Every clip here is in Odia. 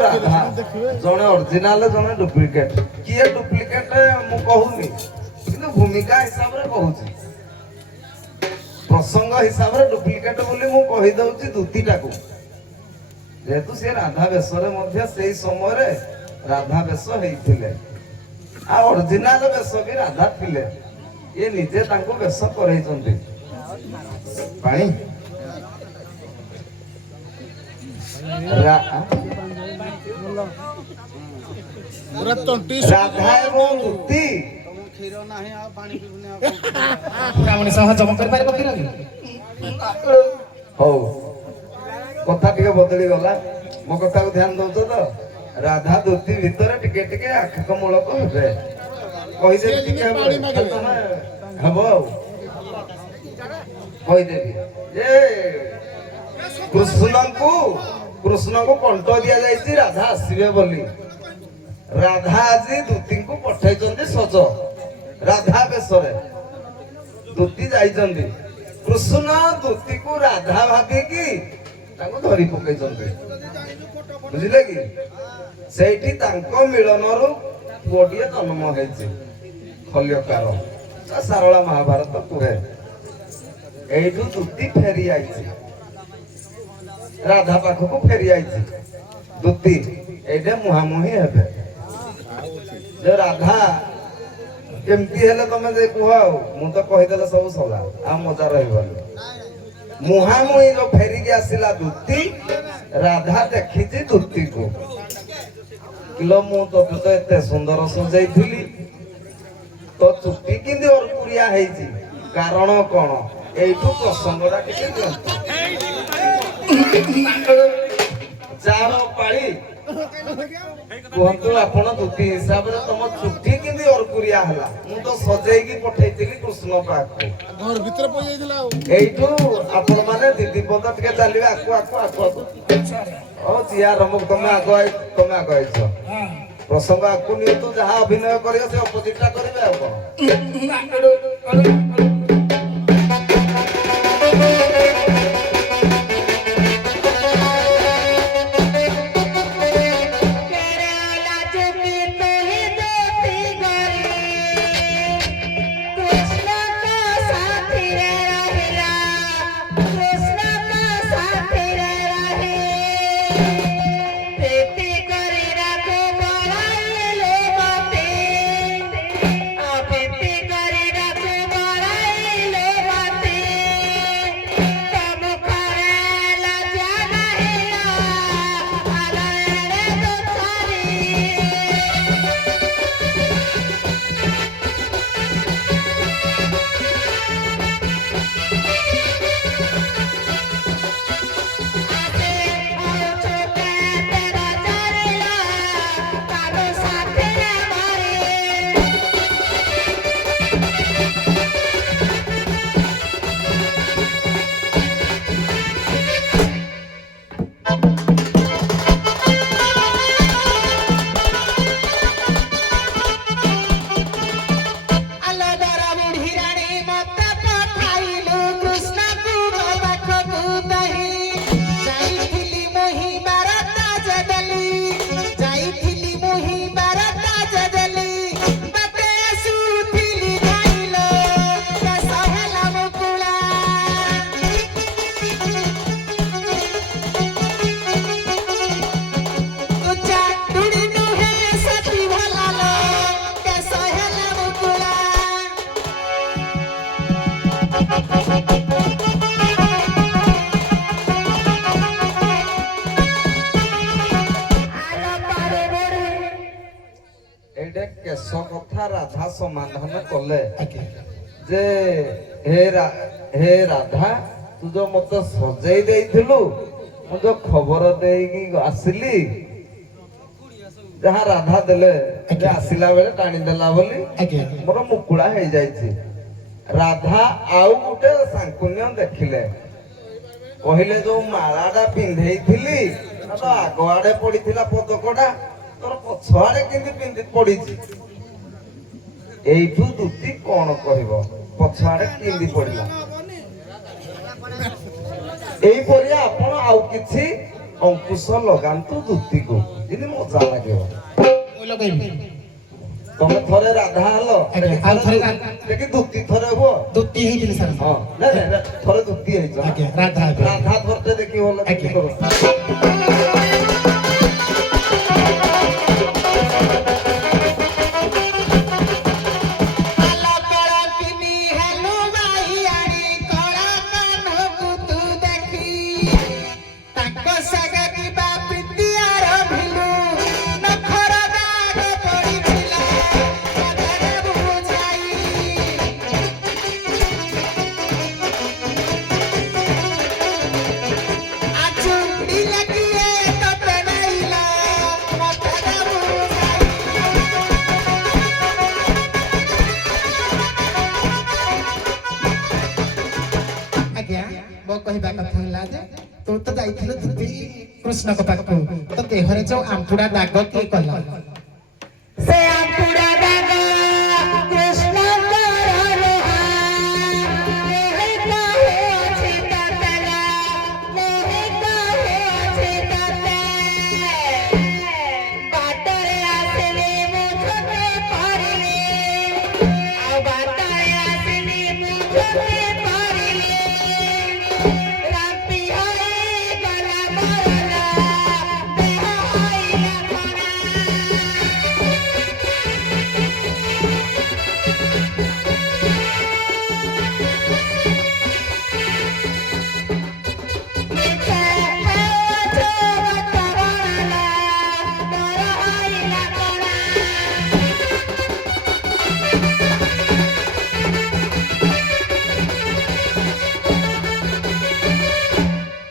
राधा जड़े ओरिजिनाल जड़े डुप्लिकेट किए डुप्लिकेट मु कहूनी किंतु भूमिका हिसाब रे कहूची प्रसंग हिसाब रे डुप्लिकेट बोली मु कहि दउची दूतीटा को जेतु से राधा वेश रे मध्य सेही समय रे राधा वेश हेइथिले आ ओरिजिनाल वेश भी राधा थिले ये निजे तांको वेश करैचंती पानी राधा एवं दूती क्षीर नाही आ पानी पिबने ब्राह्मणी सह जम कर पारे क्षीर हो कथा टिके बदली गला मो कथा को ध्यान दउछ तो राधा दूती भीतर टिके टिके आखक मूलक हेबे कहि दे टिके हबो कहि देबी ए कृष्ण को कंठ दिया जायछि राधा आसीबे बोली राधा आज दूती को पठाइछन्ति सज राधा बेसरे दूती जाइछन्ति कृष्ण दूती को राधा भाबी की ताको धरि पकैछन्ति बुझिले कि सेठी तांको मिलनरु पुओटिए जन्म हेछि खल्यकार सारला महाभारत कुहे एठु दूती फेरी आइछि राधा पाखक फेरी आइछि दूती एठे मुहामुही हेबे जो राधा केमती हेले तमे जे कुह मु तो कहि देले सब सला आ मजा रहिबनी मुहामुही जो फेरी के आसिला दूती राधा देखिछि दूती को किलो मु तो एते सुंदर सजाइथिली तो चुट्टी किंदी और पुरिया हेछि कारण कोन एठु प्रसंगरा किते जाओ पाळी कहतु आपण दूती हिसाब रे तुम चुट्टी किंदी और पुरिया हला मु तो सजाई की पठैतिली कृष्ण पाक घर भीतर पई जाइदिला एठु आपण माने दीदी पद टिके चलिबे आकु ओ जिया रमक तमे आगो प्रसंग आकु नियो तो जहा अभिनय करियो से अपोजिटटा करिवे आ कोन केश कथा राधा समाधान कले जे हे राधा तू जो मत सजाई देइथिलु मु जो खबर देई आसिली जहा राधा देले आसिला बेले टाणी देला बोली मोर मुकुड़ा हे जाईछि राधा आउ गुटे सांकुन्य देखिले कहिले जो मालाडा पिंधेइथिली तो आगो आडे पड़ीथिला पदकड़ा तोर पछआडे केंदी पिंधि पड़ीछि एइठु दुती कोन कहबो पछआडे केंदी पड़िला ଏଇପରି ଆପଣ ଆଉ କିଛି ଅଙ୍କୁଶ ଲଗାନ୍ତୁ ଧୋତିକୁ, ଯେମିତି ମଜା ଲାଗିବ। ମୁଁ ଲଗେଇବି। ତମେ ଥରେ ରାଧା ହେଲ, ଆଜ୍ଞା, ଆଉ ଥରେ ରାଧା। ଦେଖି ଧୋତି ଥରେ ହୁଅ। ଦୁତି ହେଇଥିଲି ସାର୍। ହଁ ନାଇଁ ନାଇଁ ଥରେ ଧୋତି ହେଇଛ ନା? ଆଜ୍ଞା, ରାଧା ହେବି। ରାଧା ଥରଟେ ଦେଖି ଭଲ ଆଜ୍ଞା। କର। ମୋ କହିବା କଥା ହେଲା ଯେ ତୁ ତ ଯାଇଥିଲୁ ଧୋତି କୃଷ୍ଣଙ୍କ ପାଖକୁ, ତ ଦେହରେ ଯୋଉ ଆମ୍ପୁଡା ଦାଗ କିଏ କଲା? ସେ ଆମ୍ପୁଡା ଦାଗ କୃଷ୍ଣଙ୍କର ଲୁହା, ମୋହିତ ହେଉଛି ତତେଲା, ମୋହିତ ହେଉଛି ତତେ। ବାଟରେ ଆସିଲି ମୁଁ ଝୋଟେ ପରିଲି, ଆଉ ବାଟରେ ଆସିଲି ମୁଁ ଝୋଟେ ପରିଲି। ରାତି ହୋଇଗଲା ମରଲା, ଦେହ ହୋଇଲା କଣା। ମିଠା ଖାଉଛୁ ଭାତ ବଳିଲା, ମୋର ହୋଇଲା କଣା।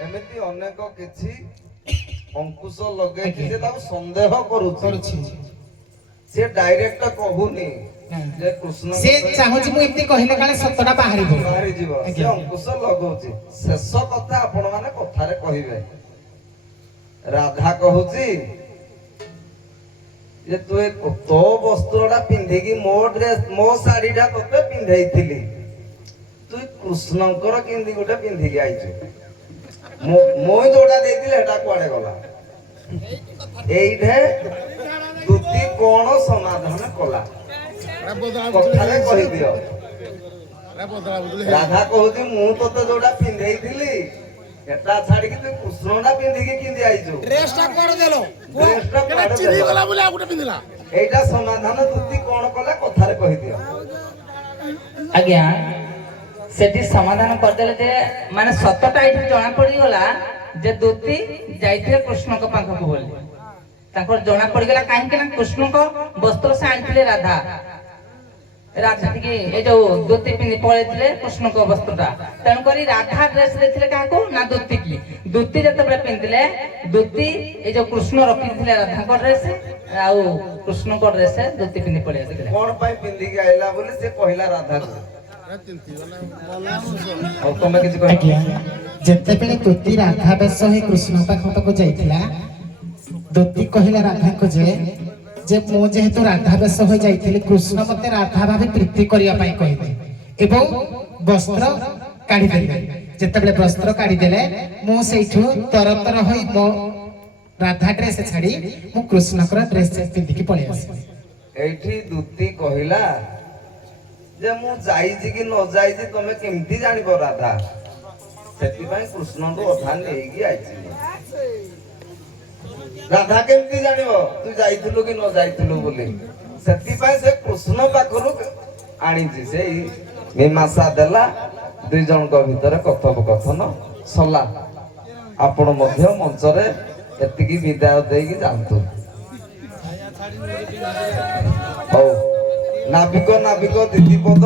ଏମିତି ଅନେକ କିଛି ଅଙ୍କୁଶ ଲଗେଇକି ଯେ ତାକୁ ସନ୍ଦେହ କରୁଛି। ସେ ଡାଇରେକ୍ଟ କହୁନି ଯେ କୃଷ୍ଣ ସେ ଚାହୁଁଛି ମୁଁ ଏମିତି କହିଲେ କାଳେ ସତଟା ବାହାରିବ। ବାହାରିଯିବ। ସେ ଅଙ୍କୁଶ ଲଗଉଛି। ଶେଷ କଥା ଆପଣ ମାନେ କଥାରେ କହିବେ। ରାଧା କହୁଛି ଯେ ତୁ ତୋ ବସ୍ତ୍ରଟା ପିନ୍ଧିକି ମୋ ଶାଢୀଟା ତତେ ପିନ୍ଧେଇଥିଲି, ତୁ କୃଷ୍ଣଙ୍କର କେମିତି ଗୋଟେ ପିନ୍ଧିକି ଆଇଛୁ। ମୁଁ ଯୋଉଟା ଦେଇଥିଲି ସେଟା କୁଆଡେ ଗଲା? ଏଇଠେ ଧୋତି କଣ ସମାଧାନ କଲା କଥାରେ କହିଦିଅ। ରାଧା କହୁଛି ମୁଁ ତତେ ଯୋଉଟା ପିନ୍ଧେଇଥିଲି ସେଟା ଛାଡିକି ତୁ କୃଷ୍ଣଟା ପିନ୍ଧିକି କେମିତି ଆଇଛୁ? ଡ୍ରେସଟା କୁଆଡେ ଦେଲ? ଡ୍ରେସଟା କୁଆଡେ ଚିରି ଦେଲ? ଗଲା ବୋଲି ଆଉ ଗୋଟେ ପିନ୍ଧିଲା। ଏଇଟା ସମାଧାନ ଧୋତି କଣ କଲା କଥାରେ କହିଦିଅ। ଆଜ୍ଞା, ସେଠି ସମାଧାନ କରିଦେଲେ ଯେ ମାନେ ସତଟା ଏଇଠି ଜଣା ପଡିଗଲା ଯେ ଦୂତି ଯାଇଥିଲେ କୃଷ୍ଣଙ୍କ ପାଖକୁ ବୋଲି। ତାଙ୍କର ଜଣା ପଡିଗଲା କାହିଁକି ନା କୃଷ୍ଣଙ୍କ ବସ୍ତ୍ର ସେ ଆଣିଥିଲେ ରାଧା ଟିକେ ଏ ଯୋଉ ଦୂତି ପିନ୍ଧି ପଳେଇଥିଲେ କୃଷ୍ଣଙ୍କ ବସ୍ତ୍ରଟା। ତେଣୁକରି ରାଧା ଡ୍ରେସ ଦେଇଥିଲେ କାହାକୁ ନା ଦୂତି କି। ଦୂତି ଯେତେବେଳେ ପିନ୍ଧିଲେ ଦୂତି ଏ ଯୋଉ କୃଷ୍ଣ ରଖିଥିଲେ ରାଧାଙ୍କ ଡ୍ରେସ ଆଉ କୃଷ୍ଣଙ୍କ ଡ୍ରେସ ଦୂତି ପିନ୍ଧି ପଳେଇ ଆସିଥିଲେ। କଣ ପାଇଁ ପିନ୍ଧିକି ଆଇଲା ବୋଲି ସେ କହିଲା ରାଧାକୁ। ଆଉ ତମେ କିଛି କହିବ? ଆଜ୍ଞା, ଯେତେବେଳେ ଦୂତି ରାଧା ବେଶ ହୋଇ କୃଷ୍ଣ ପାଖକୁ ଯାଇଥିଲା, ଦୂତି କହିଲା ରାଧାକୁ ଯେ ମୁଁ ଯେହେତୁ ରାଧା ବେଶ ହୋଇ ଯାଇଥିଲି, କୃଷ୍ଣ ମତେ ରାଧା ଭାବେ ପ୍ରୀତି କରିବା ପାଇଁ କହିଲେ ଏବଂ ବସ୍ତ୍ର କାଢିଦେଲେ। ଯେତେବେଳେ ବସ୍ତ୍ର କାଢିଦେଲେ ମୁଁ ସେଇଠୁ ତରତର ହୋଇ ମୋ ରାଧା ଡ୍ରେସ ଛାଡି ମୁଁ କୃଷ୍ଣଙ୍କର ଡ୍ରେସ ପିନ୍ଧିକି ପଳେଇ ଆସିଲି। ଏଇଠି ଦୂତି କହିଲା ଯେ ମୁଁ ଯାଇଛି କି ନ ଯାଇଛି ତମେ କେମିତି ଜାଣିବ ରାଧା? ସେଥିପାଇଁ କୃଷ୍ଣଙ୍କୁ ଅଧା ନେଇକି ଆଇଛି। ରାଧା କେମିତି ଜାଣିବ ତୁ ଯାଇଥିଲୁ କି ନ ଯାଇଥିଲୁ ବୋଲି? ସେଥିପାଇଁ ସେ କୃଷ୍ଣ ପାଖରୁ ଆଣିଛି। ସେଇ ମୀମାଂସା ଦେଲା, ଦୁଇ ଜଣଙ୍କ ଭିତରେ କଥୋପକଥନ ସଲା। ଆପଣ ମଧ୍ୟ ମଞ୍ଚରେ ଏତିକି ବିଦାୟ ଦେଇକି ଯାଆନ୍ତୁ। ହଉ, ନାବିକ ଦିଦି ପଦ